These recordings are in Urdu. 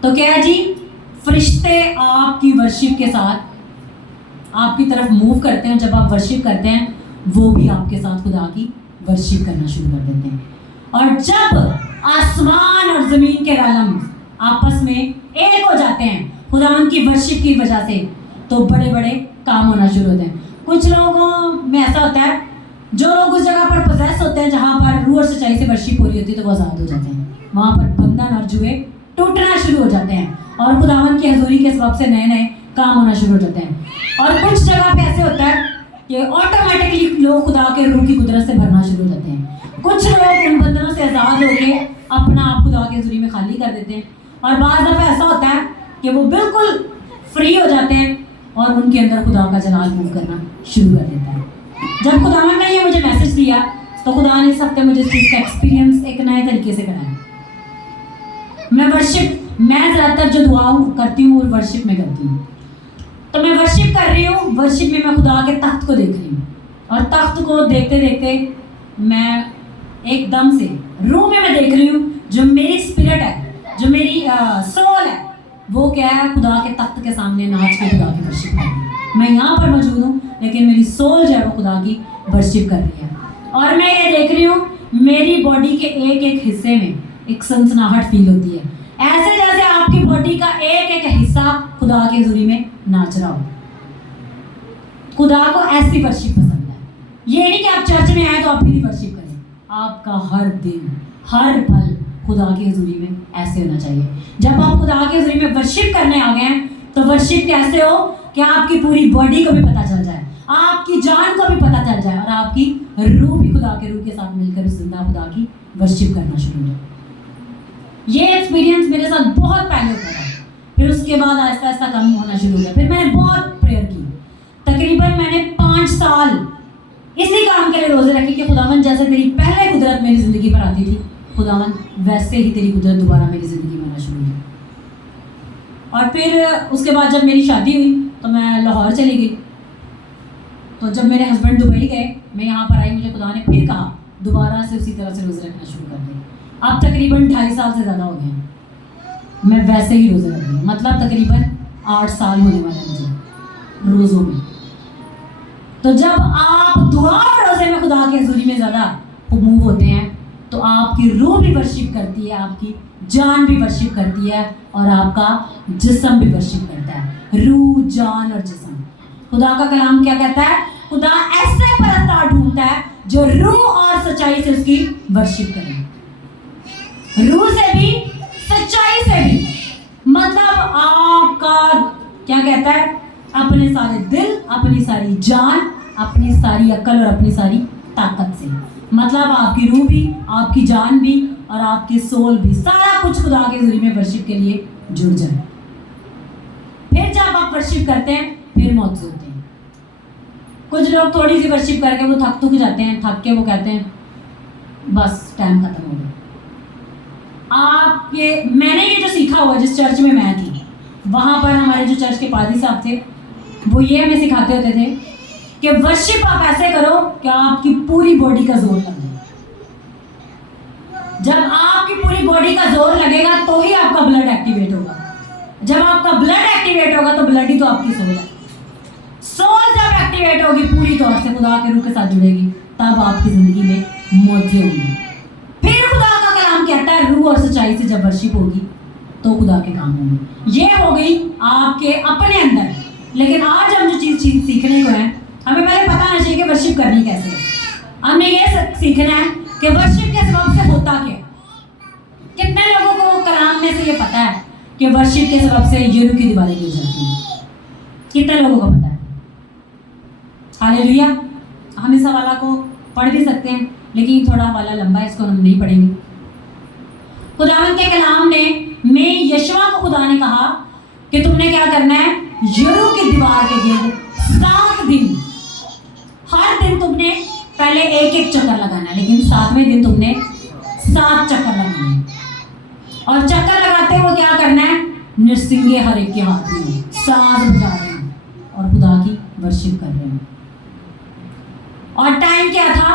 تو کیا جی, فرشتے آپ کی ورشپ کے ساتھ آپ کی طرف موو کرتے ہیں. جب آپ ورشپ کرتے ہیں وہ بھی آپ کے ساتھ خدا کی ورشپ کرنا شروع کر دیتے ہیں. اور جب آسمان اور زمین کے عالم آپس میں ایک ہو جاتے ہیں خداوند کی ورشپ کی وجہ سے, تو بڑے بڑے کام ہونا شروع ہوتے ہیں. کچھ لوگوں میں ایسا ہوتا ہے, جو لوگ اس جگہ پر پوزیس ہوتے ہیں جہاں پر روح اور سچائی سے ورشپ ہو رہی ہوتی ہے, تو وہ آزاد ہو جاتے ہیں. وہاں پر بندھن اور جوئے ٹوٹنا شروع ہو جاتے ہیں اور خداوند کی حضوری کے سبب سے نئے نئے کام ہونا شروع ہو جاتے ہیں. اور کچھ جگہ پہ ایسے ہوتا ہے کہ آٹومیٹکلی لوگ خدا کے روح کی قدرت سے بھرنا شروع ہو جاتے ہیں. کچھ لوگ ان بندنوں سے آزاد ہو کے اپنا آپ خدا کے حضوری میں خالی کر دیتے ہیں. اور بعض دفعہ ایسا ہوتا ہے کہ وہ بالکل فری ہو جاتے ہیں اور ان کے اندر خدا کا جلال موو کرنا شروع کر دیتا ہے. جب خداوند نے یہ مجھے میسج دیا تو خدا نے اس ہفتے مجھے اس چیز کا ایکسپیرینس ایک نئے طریقے سے کرایا. میں زیادہ تر جو دعا کرتی ہوں وہ ورشپ میں کرتی ہوں. تو میں ورشپ کر رہی ہوں, ورشپ میں خدا کے تخت کو دیکھ رہی ہوں, اور تخت کو دیکھتے دیکھتے میں ایک دم سے روح میں دیکھ رہی ہوں جو میری اسپرٹ ہے, جو میری سول ہے, وہ کیا ہے, خدا کے تخت کے سامنے ناچ کے خدا کی ورشپ کر رہی ہے. میں یہاں پر موجود ہوں لیکن میری سول جو ہے وہ خدا کی ورشپ کر رہی ہے. اور میں یہ دیکھ رہی ہوں میری باڈی کے ایک ایک حصے میں ایک سنسناہٹ فیل ہوتی ہے, ایسے جیسے آپ کی باڈی کا ایک ایک حصہ خدا کی حضوری میں ناچ رہا ہو. خدا کو ایسی ورشپ پسند ہے. یہ نہیں کہ آپ چرچ میں آئے تو آپ پھر ورشپ کریں, آپ کا ہر دن ہر پل خدا کی حضوری میں ایسے ہونا چاہیے. جب آپ خدا کی حضوری میں ورشپ کرنے آ گئے ہیں تو ورشپ کیسے ہو کہ آپ کی پوری باڈی کو بھی پتہ چل جائے, آپ کی جان کو بھی پتہ چل جائے, اور آپ کی روح بھی خدا کے روح کے ساتھ مل کر زندہ خدا کی ورشپ کرنا شروع ہو جائے. یہ ایکسپیرینس میرے ساتھ بہت پہلے ہوتا تھا, پھر اس کے بعد آہستہ آہستہ کم ہونا شروع ہو گیا. پھر میں نے بہت پریئر کی, تقریباً میں نے 5 سال اسی کام کے لیے روزے رکھے کہ خداوند جیسے تیری پہلے قدرت میری زندگی پر آتی تھی, خداوند ویسے ہی تیری قدرت دوبارہ میری زندگی میں آنا شروع ہوئی. اور پھر اس کے بعد جب میری شادی ہوئی تو میں لاہور چلی گئی. تو جب میرے ہسبینڈ دبئی گئے, میں یہاں پر آئی, مجھے خدا نے پھر کہا دوبارہ سے اسی طرح سے روزے رکھنا شروع کر دیں. اب تقریباً 2.5 سال سے زیادہ ہو گئے ہیں میں ویسے ہی روزے رکھ رہی ہوں, مطلب تقریباً 8 سال ہونے والے ہیں مجھے روزوں میں. تو جب آپ دعا اور روزے میں خدا کی حضوری میں زیادہ موو ہوتے ہیں تو آپ کی روح بھی ورشپ کرتی ہے, آپ کی جان بھی ورشپ کرتی ہے, اور آپ کا جسم بھی ورشپ کرتا ہے. روح, جان اور جسم. خدا کا کلام کیا کہتا ہے, خدا ایسے پرستار ڈھونڈتا ہے جو روح اور سچائی سے اس کی ورشپ کریں, روح سے بھی سچائی سے بھی. مطلب آپ کا کیا کہتا ہے, اپنے سارے دل, اپنی ساری جان, اپنی ساری عقل اور اپنی ساری طاقت سے. مطلب آپ کی روح بھی, آپ کی جان بھی اور آپ کی سول بھی, سارا کچھ خدا کے حضوری میں ورشپ کے لیے جڑ جائے. پھر جب آپ ورشپ کرتے ہیں پھر موت ہوتے ہیں. کچھ لوگ تھوڑی سی ورشپ کر کے وہ تھک جاتے ہیں, تھک کے وہ کہتے ہیں بس ٹائم ختم ہو گیا. آپ یہ میں نے یہ جو سیکھا ہوا جس چرچ میں تھی, وہاں پر ہمارے جو چرچ کے پادری صاحب تھے وہ یہ ہمیں سکھاتے ہوتے تھے کہ ورشپ آپ ایسے کرو کہ آپ کی پوری باڈی کا زور لگ جائے. جب آپ کی پوری باڈی کا زور لگے گا تو ہی آپ کا بلڈ ایکٹیویٹ ہوگا. جب آپ کا بلڈ ایکٹیویٹ ہوگا تو بلڈ ہی تو آپ کی سول ہے. سول جب ایکٹیویٹ ہوگی پوری طور سے خدا کے روح کے ساتھ جڑے گی, تب آپ کی زندگی میں معجزے ہوں گے. پھر خدا کا کلام کہتا ہے روح اور سچائی سے جب ورشپ ہوگی تو خدا کے کام ہوں گے. یہ ہو گئی آپ کے اپنے اندر. لیکن آج ہم جو چیز سیکھنے کو ہیں, ہمیں پہلے پتہ ہونا چاہیے کہ ورشپ کرنی کیسے ہے. ہم نے یہ سیکھنا ہے کہ ورشپ کے سبب سے ہوتا کیا. کتنے لوگوں کو کلام میں سے یہ پتا ہے کہ ورشپ کے سبب سے یریکو کی دیواریں گر جاتی ہیں؟ کتنے لوگوں کو پتا ہے؟ ہاللیلویا. ہم اس حوالہ کو پڑھ بھی سکتے ہیں لیکن تھوڑا حوالہ لمبا ہے, اس کو ہم نہیں پڑھیں گے. خداوند کے کلام میں یشوع کو خدا نے کہا کہ تم نے کیا کرنا ہے, یریکو کی دیوار کے گرد 7 دن, ہر دن تم نے پہلے ایک چکر لگانا ہے, لیکن 7ویں دن تم نے 7 چکر لگانے ہیں. اور چکر لگاتے ہوئے کیا کرنا ہے, نرسنگے ہر ایک کے ہاتھ میں ساز بجا رہے ہیں اور خدا کی ورشپ کر رہے ہیں. اور ٹائم کیا تھا,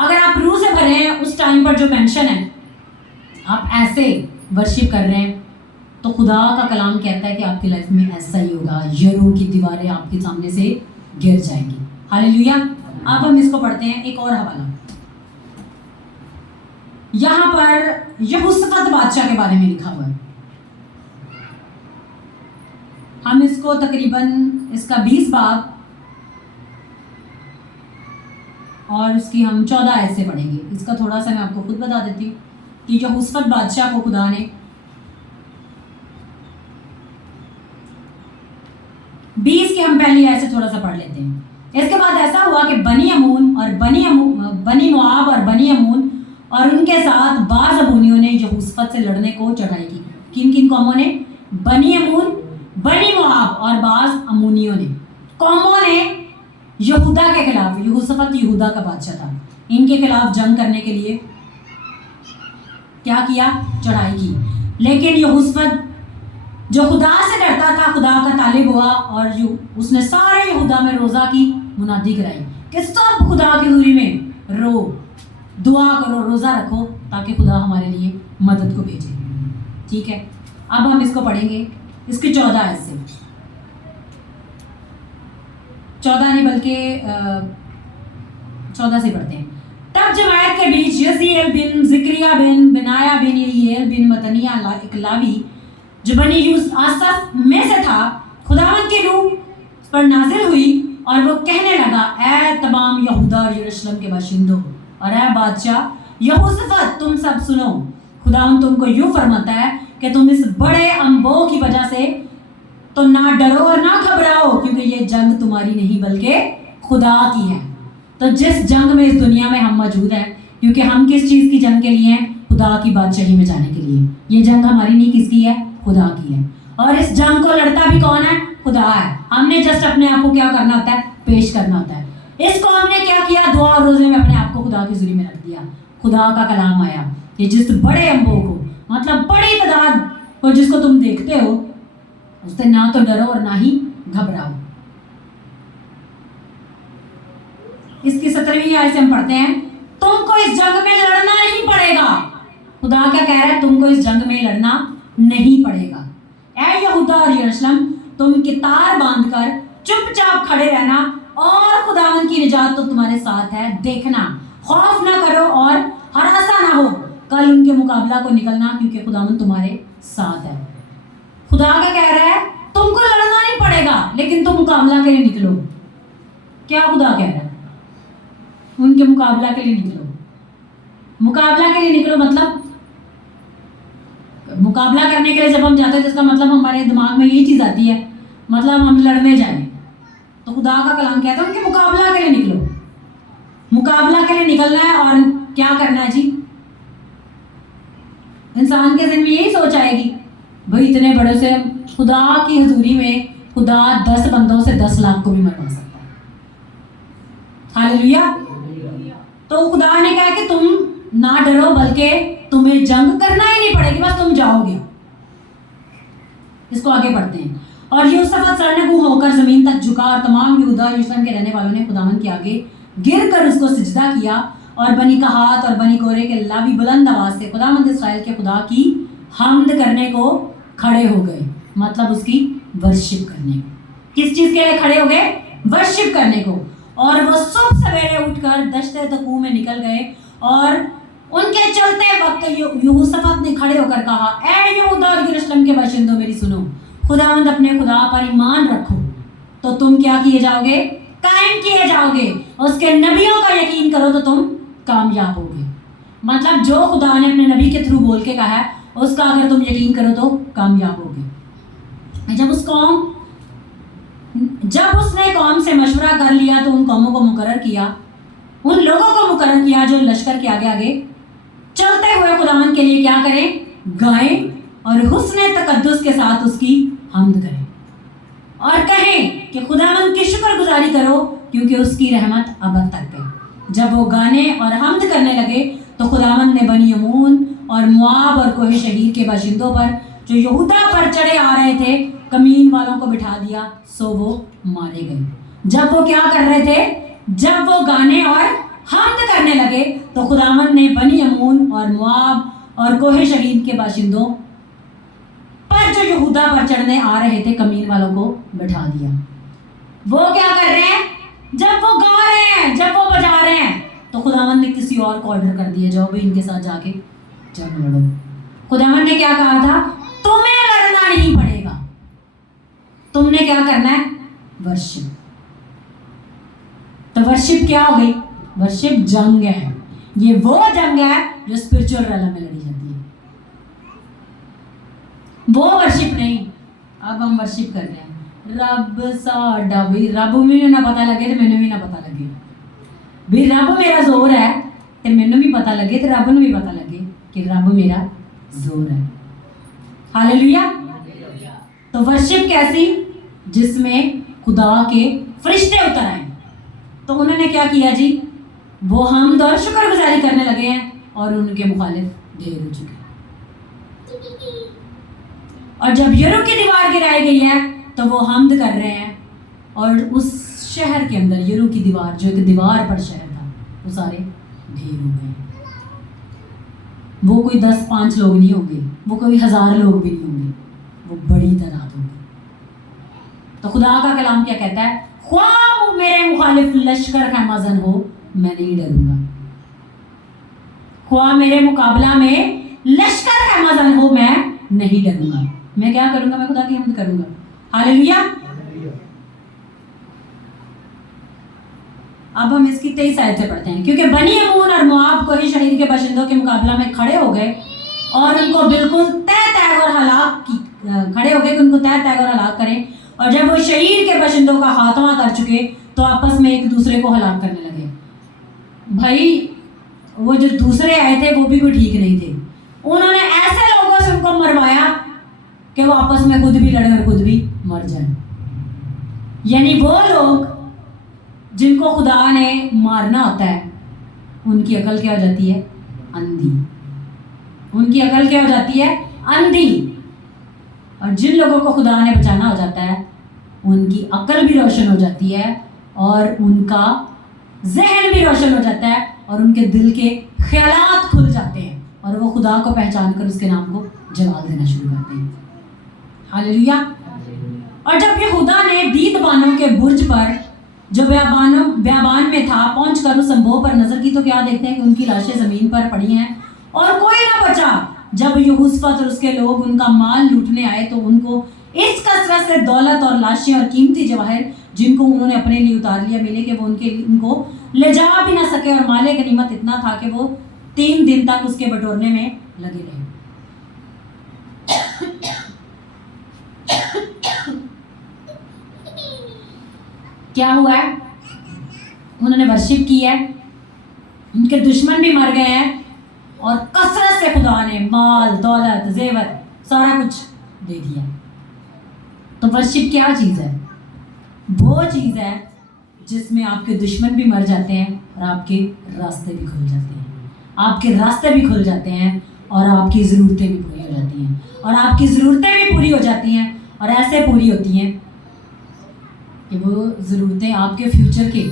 اگر آپ روح سے بھرے ہیں اس ٹائم پر جو مینشن ہے آپ ایسے ورشپ کر رہے ہیں تو خدا کا کلام کہتا ہے کہ آپ کی لائف میں ایسا ہی ہوگا، یریکو کی دیواریں آپ کے سامنے سے گر جائیں گی. ہاللیلویا. اب ہم اس کو پڑھتے ہیں ایک اور حوالہ. یہاں پر یہوشافط بادشاہ کے بارے میں لکھا ہوا ہے. ہم اس کو تقریباً اس کا 20 باب اور اس کی ہم 14 آیت سے پڑھیں گے. اس کا تھوڑا سا میں آپ کو خود بتا دیتی ہوں کہ یہوشافط بادشاہ کو خدا نے 20 کی ہم پہلی آیت سے تھوڑا سا پڑھ لیتے ہیں. اس کے بعد ایسا ہوا کہ بنی امون اور بنی مواب اور بنی امون اور ان کے ساتھ بعض امونیوں نے یہوشافط سے لڑنے کو چڑھائی کی. کن کن قوموں نے؟ بنی امون، بنی مواب اور بعض امونیوں نے، قوموں نے یہودا کے خلاف. یہوشافط یہودا کا بادشاہ تھا. ان کے خلاف جنگ کرنے کے لیے کیا کیا؟ چڑھائی کی. لیکن یہوشافط جو خدا سے ڈرتا تھا خدا کا طالب ہوا اور اس نے سارے یہودا میں روزہ کی منادی کرائی کہ سب خدا کی حضوری میں رو، دعا کرو، روزہ رکھو تاکہ خدا ہمارے لیے مدد کو بھیجے. ٹھیک ہے. اب ہم اس کو پڑھیں گے اس کی 14 آیت سے. 14 نہیں بلکہ 14 سے پڑھتے ہیں. تب جماعت کے بیچ یزیل بن زکریا بن بنایا بن یعیل بن متنیہ ایک لاوی جو بنی آصف میں سے تھا، خداوند کی روح پر نازل ہوئی اور وہ کہنے لگا اے تمام یہودا اور یروشلم کے باشندوں اور اے بادشاہ یہوشافط تم سب سنو، خداوند تم کو یوں فرماتا ہے کہ تم اس بڑے انبوہ کی وجہ سے تو نہ ڈرو اور نہ گھبراؤ، کیونکہ یہ جنگ تمہاری نہیں بلکہ خدا کی ہے. تو جس جنگ میں اس دنیا میں ہم موجود ہیں، کیونکہ ہم کس چیز کی جنگ کے لیے ہیں؟ خدا کی بادشاہی میں جانے کے لیے. یہ جنگ ہماری نہیں، کس کی ہے؟ خدا کی ہے. اور اس جنگ کو لڑتا بھی کون ہے؟ خدا ہے. ہم نے جسٹ اپنے آپ کو کیا کرنا ہوتا ہے؟ پیش کرنا ہوتا ہے. اس قوم نے کیا کیا؟ دعا اور روزے میں اپنے آپ کو خدا کی حضوری میں رکھ دیا. خدا کا کلام آیا کہ جس بڑے انبوہ کو، مطلب بڑی تعداد کو جس کو تم دیکھتے ہو، اس سے نہ تو ڈرو اور نہ ہی گھبراؤ. اس کی 17ویں آیت سے ہم پڑھتے ہیں تم کو اس جنگ میں لڑنا نہیں پڑے گا. خدا کیا کہہ رہا ہے؟ تم کو اس جنگ میں لڑنا نہیں پڑے گا. اے یہودا اور یروشلم تم کتار باندھ کر چپ چاپ کھڑے رہنا اور خداوند کی نجات تو تمہارے ساتھ ہے. دیکھنا، خوف نہ کرو اور ہراساں نہ ہو کل ان کے مقابلہ کو نکلنا، کیونکہ خداوند تمہارے ساتھ ہے. خدا کیا کہہ رہا ہے؟ تم کو لڑنا نہیں پڑے گا لیکن تم مقابلہ کے لیے نکلو. کیا خدا کہہ رہا ہے؟ ان کے مقابلہ کے لیے نکلو. مقابلہ کے لیے نکلو مطلب مقابلہ کرنے کے لیے جب ہم جاتے ہیں تو اس کا مطلب ہمارے دماغ میں یہی چیز آتی ہے، مطلب ہم لڑنے جائیں. تو خدا کا کلام کہتا ہے ان کے مقابلہ کے لیے نکلو. مقابلہ کے لیے نکلنا ہے اور کیا کرنا ہے جی؟ انسان کے ذہن میں یہی سوچ آئے گی بھائی اتنے بڑے سے خدا کی حضوری میں خدا 10 بندوں سے 10 لاکھ کو بھی مروا سکتا ہے. ہاللیلویا. تو خدا نے کہا کہ تم نہ ڈرو بلکہ تمہیں جنگ کرنا ہی نہیں پڑے گی، بس تم جاؤ گے. اس کو آگے پڑھتے ہیں. اور یہوشافط سرنگوں ہو کر زمین تک جھکا اور تمام یہودا اور یروشلم کے رہنے والوں نے خداوند کے آگے گر کر اس کو سجدہ کیا. اور بنی کہات اور بنی کورے کے لاوی بلند آواز سے خداوند اسرائیل کے خدا کی حمد کرنے کو کھڑے ہو گئے. مطلب اس کی ورشپ کرنے کو. کس چیز کے لیے کھڑے ہو گئے؟ ورشپ کرنے کو. اور وہ صبح سویرے اٹھ کر دشت تقوع میں نکل گئے اور ان کے چلتے وقت یہوشافط نے کھڑے ہو کر کہا اے یہودا اور یروشلم کے باشندوں میری سنو، خداوند اپنے خدا پر ایمان رکھو تو تم کیا کیے جاؤ گے؟ قائم کیے جاؤ گے. اس کے نبیوں کا یقین کرو تو تم کامیاب ہوگے. مطلب جو خدا نے اپنے نبی کے تھرو بول کے کہا ہے اس کا اگر تم یقین کرو تو کامیاب ہوگے. جب اس نے قوم سے مشورہ کر لیا تو ان قوموں کو مقرر کیا، ان لوگوں کو مقرر کیا جو لشکر کے آگے آگے چلتے ہوئے خداوند کے لیے کیا کریں؟ گائیں اور حسن تقدس کے ساتھ اس کی حمد کریں اور کہیں کہ خداوند کی شکر گزاری کرو کیونکہ اس کی رحمت ابد تک ہے. جب وہ گانے اور حمد کرنے لگے تو خداوند نے بنی امون اور مواب اور کوہ شہیر کے باشندوں پر جو یہودا پر چڑھے آ رہے تھے کمین والوں کو بٹھا دیا، سو وہ مارے گئے. جب وہ کیا کر رہے تھے؟ جب وہ گانے اور حمد کرنے لگے تو خداوند نے بنی امون اور مواب اور کوہ شہید کے باشندوں پر جو یہودا پر چڑھنے آ رہے تھے کمین والوں کو بٹھا دیا. وہ کیا کر رہے ہیں؟ جب وہ گا رہے ہیں، جب وہ بجا رہے ہیں تو خداوند نے کسی اور کو آرڈر کر دیا، جاؤ بھی ان کے ساتھ جا کے جنگ لڑو. خداوند نے کیا کہا تھا؟ تمہیں لڑنا نہیں پڑے گا، تم نے کیا کرنا ہے؟ ورشپ. تو ورشپ کیا ہو گئی؟ ورشپ جنگ ہے. یہ وہ جنگ ہے جو اسپرچل ریلم میں لڑی جاتی ہے، وہ ورشپ نہیں. اب ہم ورشپ کر رہے ہیں رب ساڈا، بھی رب بھی نہ پتا لگے تو مینوں بھی نہ پتا لگے، بھی رب میرا زور ہے تو مینوں بھی پتا لگے تو رب نوں بھی پتا لگے کہ رب میرا زور ہے. ہاللیلویا. تو ورشپ کیسی؟ جس میں خدا کے فرشتے اتر آئے. تو انہوں نے کیا کیا جی؟ وہ حمد اور شکر گزاری کرنے لگے ہیں اور ان کے مخالف ڈھیر ہو چکے. اور جب یرو کی دیوار گرائی گئی ہے تو وہ حمد کر رہے ہیں، اور اس شہر کے اندر یرو کی دیوار جو ایک دیوار پر شہر تھا وہ سارے ڈھیر ہو گئے. وہ کوئی 10-5 لوگ نہیں ہوں گے، وہ کوئی 1000 لوگ بھی نہیں ہوں گے، وہ بڑی تعداد ہوگی. تو خدا کا کلام کیا کہتا ہے؟ خواہ میرے مخالف لشکر خیمہ زن ہو میں نہیں ڈروں گا. خواہ میرے مقابلہ میں لشکر خیمہ زن ہو میں نہیں ڈروں گا. میں کیا کروں گا؟ میں خدا کی حمد کروں گا. ہاللیلویا. اب ہم اس کی 23 آیتیں پڑھتے ہیں. کیونکہ بنی امون اور مواب کوہ شہید کے باشندوں کے مقابلہ میں کھڑے ہو گئے اور ان کو بالکل تہ تیگ اور ہلاک کھڑے ہو گئے کہ ان کو تہ تیگ اور ہلاک کریں. اور جب وہ شہید کے باشندوں کا خاتمہ کر چکے تو آپس میں ایک دوسرے کو ہلاک کرنے لگے. بھائی وہ جو دوسرے آئے تھے وہ بھی کوئی ٹھیک نہیں تھے. انہوں نے ایسے لوگوں سے ان کو مروایا کہ وہ آپس میں خود بھی لڑ کر خود بھی مر جائیں. یعنی وہ لوگ جن کو خدا نے مارنا ہوتا ہے ان کی عقل کیا ہو جاتی ہے؟ اندھی. ان کی عقل کیا ہو جاتی ہے؟ اندھی. اور جن لوگوں کو خدا نے بچانا ہو جاتا ہے ان کی عقل بھی روشن ہو جاتی ہے اور ان کا ذہن بھی روشن ہو جاتا ہے اور ان کے دل کے خیالات کھل جاتے ہیں اور وہ خدا کو پہچان کر اس کے نام کو جلال دینا شروع کرتے ہیں. ہاللیلویا. اور جب یہودا نے دید بانوں کے برج پر جو بیابان میں تھا پہنچ کر اس انبوہ پر نظر کی تو کیا دیکھتے ہیں کہ ان کی لاشیں زمین پر پڑی ہیں اور کوئی نہ بچا. جب یہوشافت اور اس کے لوگ ان کا مال لوٹنے آئے تو ان کو اس کثرت سے دولت اور لاشیں اور قیمتی جواہر جن کو انہوں نے اپنے لیے اتار لیا ملے کہ وہ ان کو لے جا بھی نہ سکے. اور مال غنیمت اتنا تھا کہ وہ 3 دن تک اس کے بٹورنے میں لگے رہے. کیا ہوا ہے؟ انہوں نے ورشپ کی ہے، ان کے دشمن بھی مر گئے ہیں اور کثرت سے خدا نے مال دولت زیور سارا کچھ دے دیا. تو ورشپ کیا چیز ہے؟ وہ چیز ہے جس میں آپ کے دشمن بھی مر جاتے ہیں اور آپ کے راستے بھی کھل جاتے ہیں. آپ کے راستے بھی کھل جاتے ہیں اور آپ کی ضرورتیں بھی پوری ہو جاتی ہیں. اور آپ کی ضرورتیں بھی پوری ہو جاتی ہیں اور ایسے پوری ہوتی ہیں کہ وہ ضرورتیں آپ کے فیوچر کے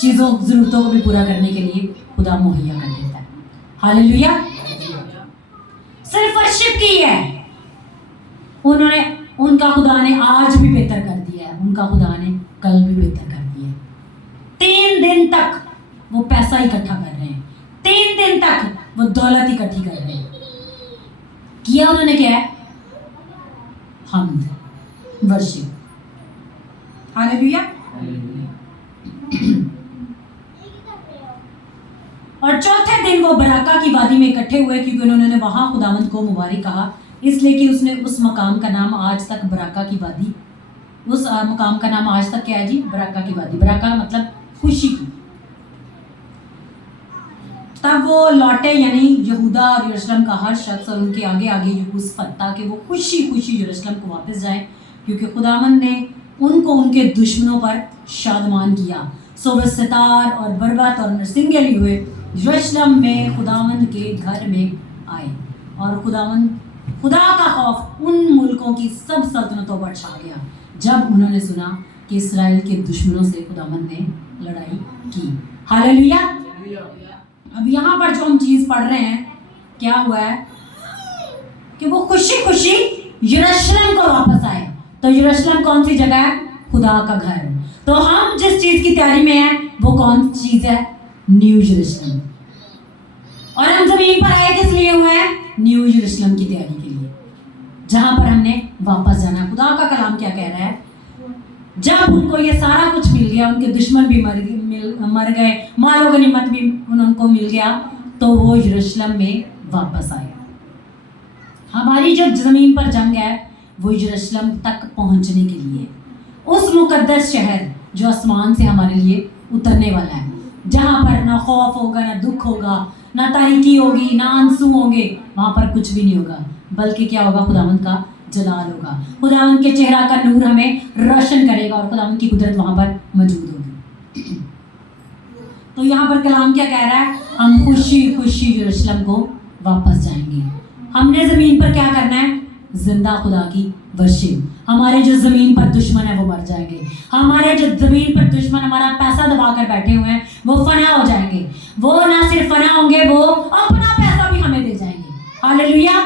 ضرورتوں کو بھی پورا کرنے کے لیے خدا مہیا کر دیتا ہے. ہاللیلویا. صرف ورشپ کی ہے انہوں نے، ان کا خدا نے آج بھی بہتر کر دیا ہے، ان کا خدا نے کل بھی بہتر کر دیا ہے. 3 دن تک وہ پیسہ اکٹھا کر رہے ہیں، 3 دن تک وہ دولت اکٹھی کر رہے ہیں. کیا انہوں نے کیا ہے؟ حمد، ورشپ. ہاللیلویا. اور چوتھے دن وہ براکا کی وادی میں اکٹھے ہوئے کیونکہ انہوں نے وہاں خداوند کو مبارک کہا، اس لیے کہ اس نے اس مقام کا نام آج تک براکا کی وادی، اس مقام کا نام آج تک کیا ہے جی؟ براکا کی وادی. براکا مطلب خوشی کی. تب وہ لوٹے، یعنی یہودا اور یروشلم کا ہر شخص اور ان کے آگے آگے یہوشافت تھا کہ وہ خوشی خوشی یروشلم کو واپس جائیں کیونکہ خداوند نے ان کو ان کے دشمنوں پر شادمان کیا. سو وہ ستار اور بربت اور نرسنگیلی ہوئے یروشلم میں خداوند کے گھر میں آئے اور خدا کا خوف ان ملکوں کی سب سلطنتوں پر چھا گیا جب انہوں نے سنا کہ اسرائیل کے دشمنوں سے خداوند نے لڑائی کی. ہاللیلویا. اب یہاں پر جو ہم چیز پڑھ رہے ہیں کیا ہوا ہے کہ وہ خوشی خوشی یروشلم کو واپس آئے. تو یروشلم کون سی جگہ ہے؟ خدا کا گھر. تو ہم جس چیز کی تیاری میں ہیں وہ کون سی چیز ہے؟ نیو یروشلم. اور ہم زمین پر آئے کس لیے ہوئے ہیں؟ نیو یروشلم کی تیاری کے لیے, جہاں پر ہم نے واپس جانا. خدا کا کلام کیا کہہ رہا ہے؟ جب ان کو یہ سارا کچھ مل گیا, ان کے دشمن بھی مر گئے, مال و غنیمت بھی ان کو مل گیا, تو وہ یروشلم میں واپس آئے. ہماری جو زمین پر جنگ ہے وہ یروشلم تک پہنچنے کے لیے, اس مقدس شہر جو آسمان سے ہمارے لیے اترنے والا ہے, جہاں پر نہ خوف ہوگا, نہ دکھ ہوگا, نہ تاریکی ہوگی, نہ آنسو ہوں گے. وہاں پر کچھ بھی نہیں ہوگا, بلکہ کیا ہوگا؟ خداوند کا جلال ہوگا. خداوند کے چہرہ کا نور ہمیں روشن کرے گا اور خداوند کی قدرت وہاں پر موجود ہوگی. تو یہاں پر کلام کیا کہہ رہا ہے؟ ہم خوشی خوشی یروشلم کو واپس جائیں گے. ہم نے زمین پر کیا کرنا ہے؟ زندہ خدا کی ورشپ. ہمارے جو زمین پر دشمن ہے وہ مر جائیں گے. ہمارے جو زمین پر دشمن ہمارا پیسہ دبا کر بیٹھے ہوئے ہیں وہ فنا ہو جائیں گے. وہ نہ صرف فنا ہوں گے, وہ اپنا پیسہ بھی ہمیں دے جائیں گے. ہاللیلویا.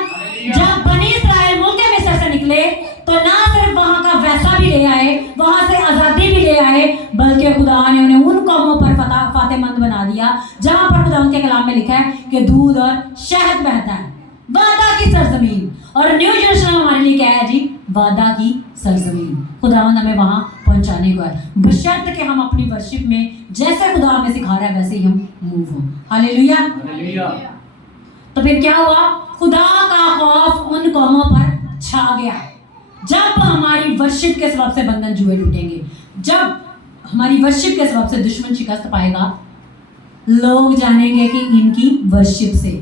جب بنی اسرائیل ملک مصر سے نکلے تو نہ صرف وہاں کا ویسا بھی لے آئے, وہاں سے آزادی بھی لے آئے, بلکہ خدا نے انہیں ان قوموں پر فاتح مند بنا دیا جہاں پر خدا ان کے کلام میں لکھا ہے کہ دودھ اور شہد بہتا ہے. وعدہ کی سرزمین. اور نیو یروشلم ہمارے لیے کیا ہے جی؟ وعدہ کی سرزمین. خداوند ہمیں وہاں پہنچانے کو ہے, بشرط کہ ہم اپنی ورشپ میں جیسے خدا ہمیں سکھا رہا ہے ویسے ہی ہم موو ہوں. ہاللیلویا. تو پھر کیا ہوا؟ خدا کا خوف ان قوموں پر چھا گیا. جب ہماری ورشپ کے سبب سے بندھن جوئے ٹوٹیں گے, جب ہماری ورشپ کے سبب سے دشمن شکست پائے گا, لوگ جانیں گے کہ ان کی ورشپ سے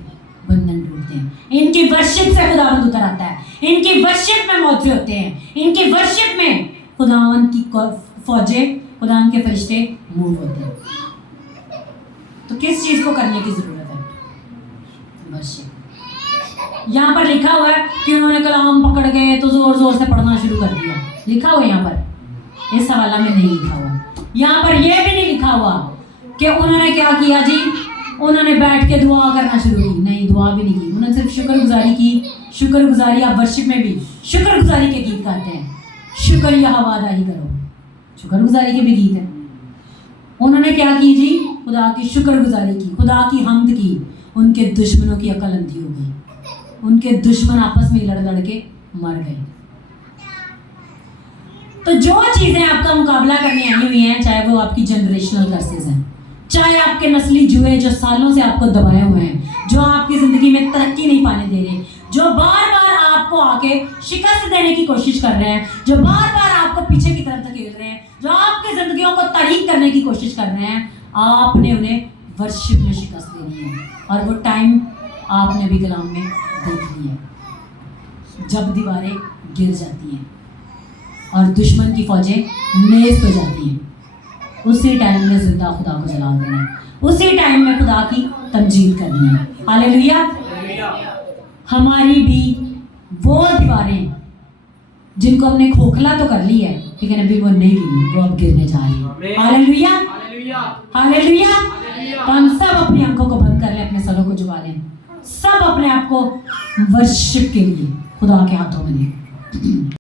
بندھن ٹوٹتے ہیں, ان کی ورشپ سے خداوند اتر آتا ہے, ان کی ورشپ میں موجود ہوتے ہیں, ان کی ورشپ میں خداوند کی فوجیں, خداوند کے فرشتے موو ہوتے ہیں. تو کس چیز کو کرنے کی ضرورت ہے؟ ورشپ. یہاں پر لکھا ہوا ہے کہ انہوں نے کلام پکڑ گئے تو زور زور سے پڑھنا شروع کر دیا. لکھا ہوا یہاں پر, اس حوالہ میں نہیں لکھا ہوا. یہاں پر یہ بھی نہیں لکھا ہوا کہ انہوں نے کیا کیا جی, انہوں نے بیٹھ کے دعا کرنا شروع کی. نہیں, دعا بھی نہیں کی, انہوں نے صرف شکر گزاری کی. شکر گزاری آپ ورشپ میں بھی شکر گزاری کے گیت گاتے ہیں. شکریہ وعدہ ہی کرو, شکر گزاری کے بھی گیت ہیں. انہوں نے کیا کی جی؟ خدا کی شکر گزاری کی, خدا کی حمد کی. ان کے دشمنوں کی عقل اندھی ہو گئی, ان کے دشمن آپس میں لڑ کے مر گئے. تو جو چیزیں آپ کا مقابلہ کرنے آئی ہوئی ہیں, چاہے وہ آپ کی جنریشنل کرسز ہیں, چاہے آپ کے نسلی جوئے جو سالوں سے آپ کو دبائے ہوئے ہیں, جو آپ کی زندگی میں ترقی نہیں پانے دے رہے, جو بار بار آپ کو آ کے شکست دینے کی کوشش کر رہے ہیں, جو بار بار آپ کو پیچھے کی طرف دھکیل رہے ہیں, جو آپ کی زندگیوں کو تاریک کرنے کی کوشش کر رہے ہیں, آپ نے انہیں ورشپ میں شکست دینی ہے. اور وہ ٹائم آپ نے بھی کلام میں دیکھ لی ہے, جب دیواریں گر جاتی ہیں اور دشمن کی فوجیں نیز ہو جاتی ہیں. اسی ٹائم میں زندہ خدا کو جلا دینا ہے, اسی ٹائم میں خدا کی تمجید کرنی ہے. ہاللیلویا. ہماری بھی وہ دیواریں جن کو ہم نے کھوکھلا تو کر لی ہے لیکن ابھی وہ نہیں گری, وہ اب گرنے جا رہی ہے. ہاللیلویا. ہاللیلویا. تو ہم سب اپنی آنکھوں کو بند کر لیں, اپنے سروں کو جھکا لیں, سب اپنے آپ کو ورشپ کے لیے خدا کے ہاتھوں میں دیں.